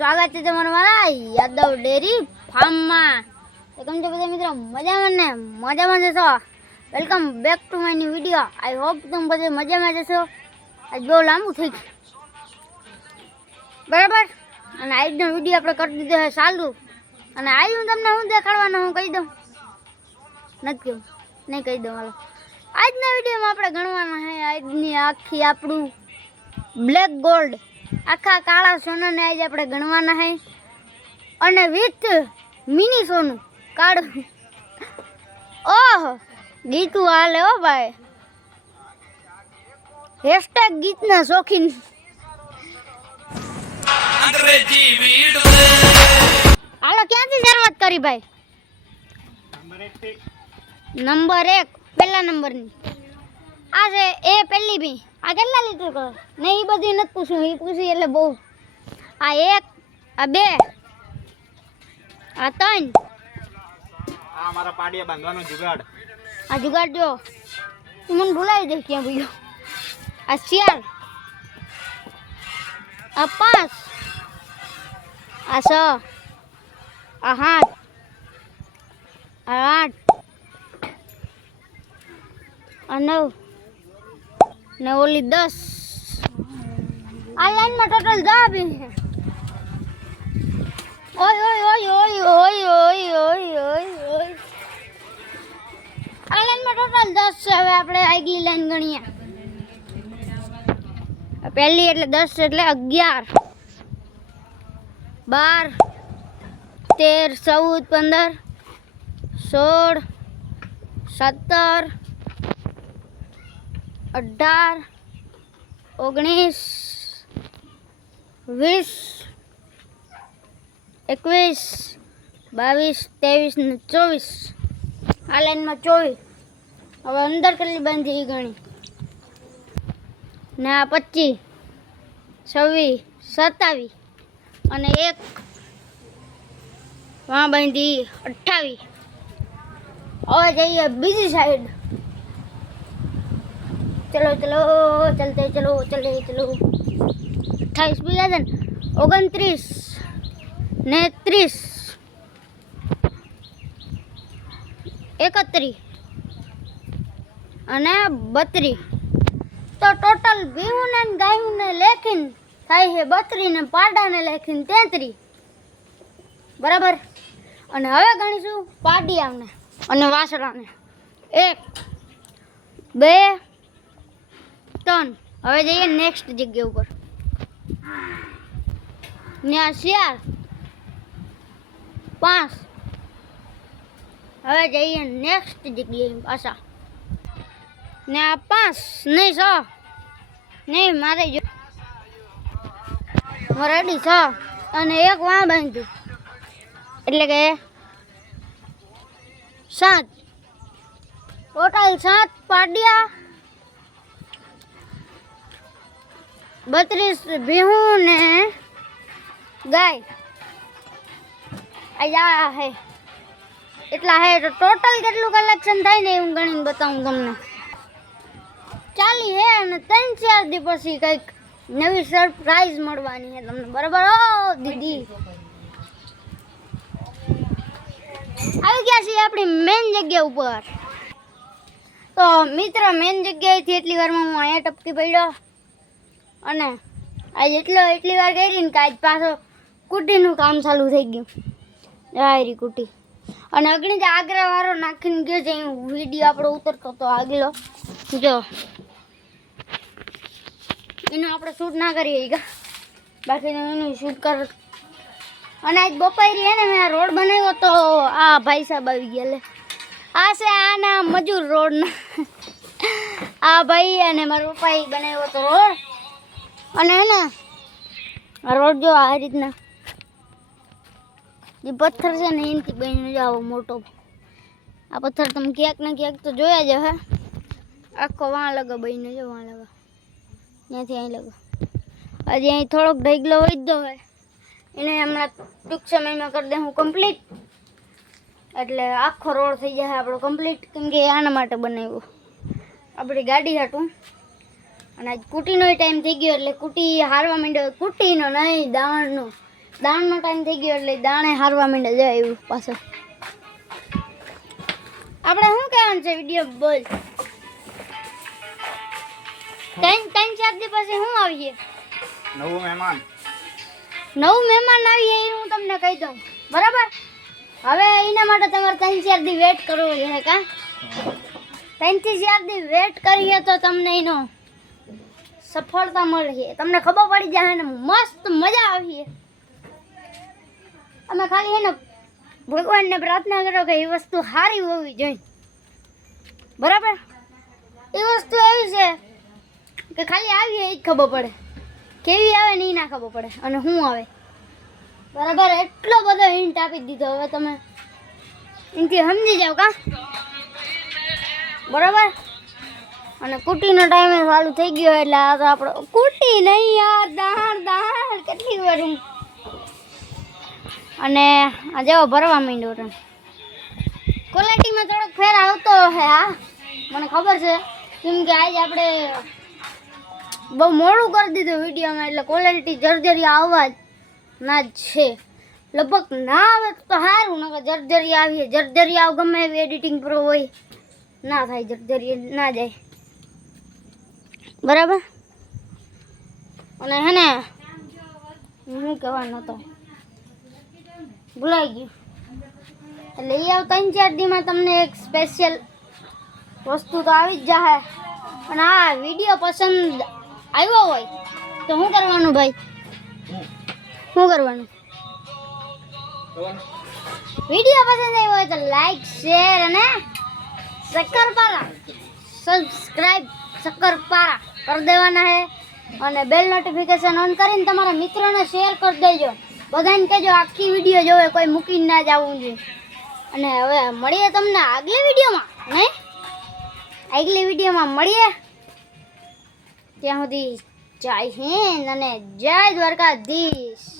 સ્વાગત છે તમારું મારા યાદવ ડેરી ફાર્મમાં. તો કેમ છો બધા મિત્રો? મજામાં ને? મજામાં જશો? Welcome back to my new video. I hope તમે બધા મજામાં જશો. આજ બહુ લાંબુ થઈ ગયું બરાબર, અને આજનો વિડીયો આપણે કરી દીધો છે ચાલુ. અને આજ હું તમને શું દેખાડવાનો હું કહી દઉં, નથી કહું, નહીં કહી દઉં. હાલો, આજના વિડીયોમાં આપણે ગણવાના છે આજની આખી આપણું બ્લેક ગોલ્ડ, આખા કાળા સોનાને આજે આપણે ગણવાના છે, અને વિથ મિની સોનું કાળું. ઓહ, ગીતું હાલે હો ભાઈ, હેશટેગ ગીતના શોખીન. હાલો, ક્યાંથી શરૂઆત કરી ભાઈ? નંબર 1, પહેલા નંબરની આ છે એ પહેલી બી. આ કેટલા લીટર કરો? નહીં, એ બધી નથી પૂછ્યું, એ પૂછી એટલે બહુ. આ 1, આ 2, આ 3. આ મારા પાડિયા બાંધવાનો જુગાડ. આ જુગાડ જો મને ભૂલાવી દે ક્યાં ભૂલ્યો. આ 4, આ 5, આ 6, આ 7, આ 8, આ 9 ને ઓલી 10. આ લાઈનમાં ટોટલ 10 બી છે. ઓય ઓય ઓય ઓય ઓય ઓય ઓય ઓય ઓય. આ લાઈનમાં ટોટલ 10 છે. હવે આપણે આગલી લાઈન ગણીએ. પહેલી એટલે 10 એટલે 11, 12, 13, 14, 15, 16, 17, 18, 20, 21, 22, 23 ને 24. આ લાઈનમાં 24. હવે અંદર કેટલી બાંધી એ ગણી. ને આ 25, 26, 27 અને 1 વાં બાંધી 28. હવે જઈએ બીજી સાઈડ. ચલો ચલો ચલતે ચલો ચલે ચલો. 28 બીજા છે ને, 29 ને 30, 31 અને 32. તો ટોટલ ભીહું ને ગાયું ને લેખીને થાય છે 32 ને પાડાને લેખીને 33. બરાબર. અને હવે ગણીશું પાડિયાને અને વાસળાને. 1, 2, 3. હવે જઈએ નેક્સ્ટ જગ્યા ઉપર. ત્યાં 4, 5. હવે જઈએ નેક્સ્ટ જગ્યાએ પાછા. ને આ 5 નહીં 6 નહીં, મારે જો રેડી 6 અને 1 વાં બાંધ્યું એટલે કે 7. ટોટલ 7 પાડિયા, 32 ભીહું ને ગાય. આ હે એટલા હે. તો ટોટલ કેટલું કલેક્શન થાય ને હું ગણીને બતાવું તમને. 40 હે અને 3-4 દી પછી કંઈક નવી સરપ્રાઈઝ મળવાની છે તમને. બરાબર? ઓ દીદી, આવી ગયા છીએ આપણી મેન જગ્યા ઉપર. તો મિત્ર, મેન જગ્યાએથી એટલી વારમાં હું અહીંયા ટપકી પડ્યો અને આજ એટલી વાર કરી ને કે આજ પાછો કુટીનું કામ ચાલુ થઈ ગયું. ડાયરી કુટી અને અગ્નિ આગ્રા વાળો નાખીને ગયો છે. વિડીયો આપણો ઉતરતો તો આગલો જો એનું આપણે શૂટ ના કરીએ ગયા, બાકી એનું શૂટ કર. અને આજ બપોરે હે ને મેં રોડ બનાવ્યો તો આ ભાઈ સાહેબ આવી ગયા. લે આ છે આના મજૂર રોડના આ ભાઈ અને મારા પપ્પાએ બનાવ્યો તો રોડ. અને હે ને આ રોડ જો આ રીતના જે પથ્થર છે ને એનાથી બનીને જાઓ મોટો. આ પથ્થર તમે ક્યાંક ને ક્યાંક તો જોયા જ હે. આખો વાં લગા બનીને જો, વાં લગા ત્યાંથી અહીં લગા. હજી અહીં થોડોક ઢગલો વધ્યો હોય એને હમણાં ટૂંક સમયમાં કરી દે હું કમ્પ્લીટ. એટલે આખો રોડ થઈ જાય આપણો કમ્પ્લીટ. કેમ કે આના માટે બનાવ્યો આપણી ગાડી હાટું. અને આજ કુટીનો ટાઈમ થઈ ગયો એટલે કુટી હારવા માંડ્યો. કુટીનો નહીં, દાણનો. દાણનો ટાઈમ થઈ ગયો એટલે દાણે હારવા માંડે જાય એવું પાછળ. આપણે શું કહેવાનું છે વિડીયો બોલ. ત્રણ ચાર દિવસ પછી શું આવીએ? નવું મહેમાન. નવું મહેમાન આવીએ એ હું તમને કહી દઉં, બરાબર? હવે એના માટે તમારે 3-4 દી વેટ કરવો જોઈએ. કા 3 થી 4 દી વેટ કરીએ તો તમને એનો સફળતા મળે, તમને ખબર પડી જાય ને મસ્ત મજા આવી. અમે ખાલી એને ભગવાનને પ્રાર્થના કરો કે એ વસ્તુ સારી હોવી જોઈએ, બરાબર? એ વસ્તુ એવી છે કે ખાલી આવીએ એ જ ખબર પડે, કેવી આવે ને એ ના ખબર પડે અને શું આવે, બરાબર? એટલો બધો હિન્ટ આપી દીધો, હવે તમે એનાથી સમજી જાઓ. કા બરાબર? અને કુટીનો ટાઈમે ચાલુ થઈ ગયો એટલે આ તો આપણો કુટી નહીં યાર, દાણ કેટલી વાર. અને આ જેવો ભરવા માંડ્યો છે. ક્વોલિટીમાં થોડોક ફેર આવતો હશે. હા મને ખબર છે, કેમ કે આજે આપણે બહુ મોડું કરી દીધું વિડીયોમાં, એટલે ક્વોલિટી જર્જરી આવવા જ ના જ છે. લગભગ ના આવે તો સારું, નકર જર્જરી આવીએ. જર્જરી આવ ગમે એવી એડિટિંગ પ્રો હોય ના થાય, જર્જરી ના જાય, બરાબર? અને હે ને હું કહેવાનો હતો ભૂલાઈ ગયું. એટલે એ આવ 3-4 દીમાં તમને એક સ્પેશિયલ વસ્તુ તો આવી જ જશે. અને આ વિડીયો પસંદ આવ્યો હોય તો શું કરવાનું ભાઈ? શું કરવાનું? વિડીયો પસંદ આવ્યો હોય તો લાઈક, શેર અને સબસ્ક્રાઇબ કરી દેવાના છે. અને બેલ નોટિફિકેશન ઓન કરીને તમારા મિત્રોને શેર કરી દેજો. બધાને કહેજો આખી વિડીયો જોવે, કોઈ મૂકીને ના જવું જોઈએ. અને હવે મળીએ તમને આગલી વિડીયોમાં, નહીં? આગલી વિડીયોમાં મળીએ. ત્યાં સુધી જય હિન્દ અને જય દ્વારકાધીશ.